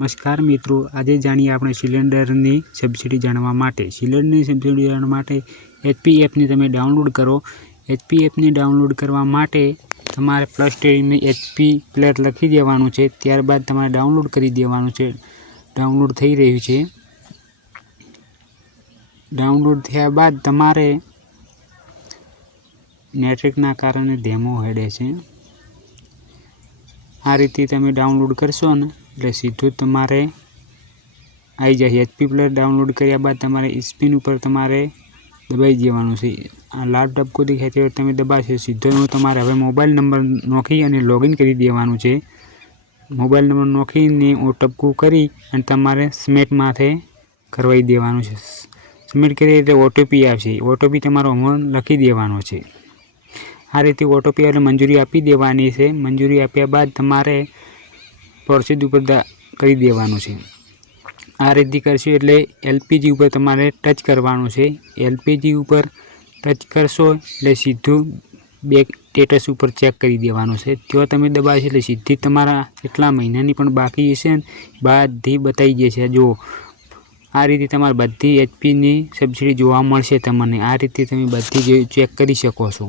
નમસ્કાર મિત્રો, આજે જાણીએ આપણે સિલિન્ડરની સબસિડી જાણવા માટે HP એપની તમે ડાઉનલોડ કરો। HP એપની ડાઉનલોડ કરવા માટે તમારે પ્લસ સ્ટોરમાં HP પ્લેયર લખી દેવાનું છે। ત્યારબાદ તમારે ડાઉનલોડ કરી દેવાનું છે। ડાઉનલોડ થઈ રહ્યું છે। ડાઉનલોડ થયા બાદ તમારે નેટવર્કના કારણે ધીમો હેડે છે। આ રીતે તમે ડાઉનલોડ કરશો ને એટલે સીધું તમારે આવી જાય। HP પ્લેયર ડાઉનલોડ કર્યા બાદ તમારે સ્પિન ઉપર તમારે દબાઈ દેવાનું છે। આ લાલ ટપકું દેખાય છે તમે દબાવશો સીધો તમારે હવે મોબાઈલ નંબર નોખી અને લોગિન કરી દેવાનું છે। મોબાઈલ નંબર નોખીને ટપકું કરી અને તમારે સબમિટ માથે કરવાઈ દેવાનું છે। સબમિટ કરી એટલે OTP આવશે। OTP તમારો લખી દેવાનો છે। આ રીતે OTP એટલે મંજૂરી આપી દેવાની છે। મંજૂરી આપ્યા બાદ તમારે પ્રોસીડ ઉપર કરી દેવાનું છે। આ રીતે કરશો એટલે LPG ઉપર તમારે ટચ કરવાનું છે। LPG ઉપર ટચ કરશો એટલે સીધું બેક સ્ટેટસ ઉપર ચેક કરી દેવાનું છે। જો તમે દબાવશો એટલે સીધી તમારા કેટલા મહિનાની પણ બાકી હશે ને બધી બતાવી જશે। જો આ રીતે તમારે બધી HPની સબસિડી જોવા મળશે તમને। આ રીતે તમે બધી ચેક કરી શકો છો।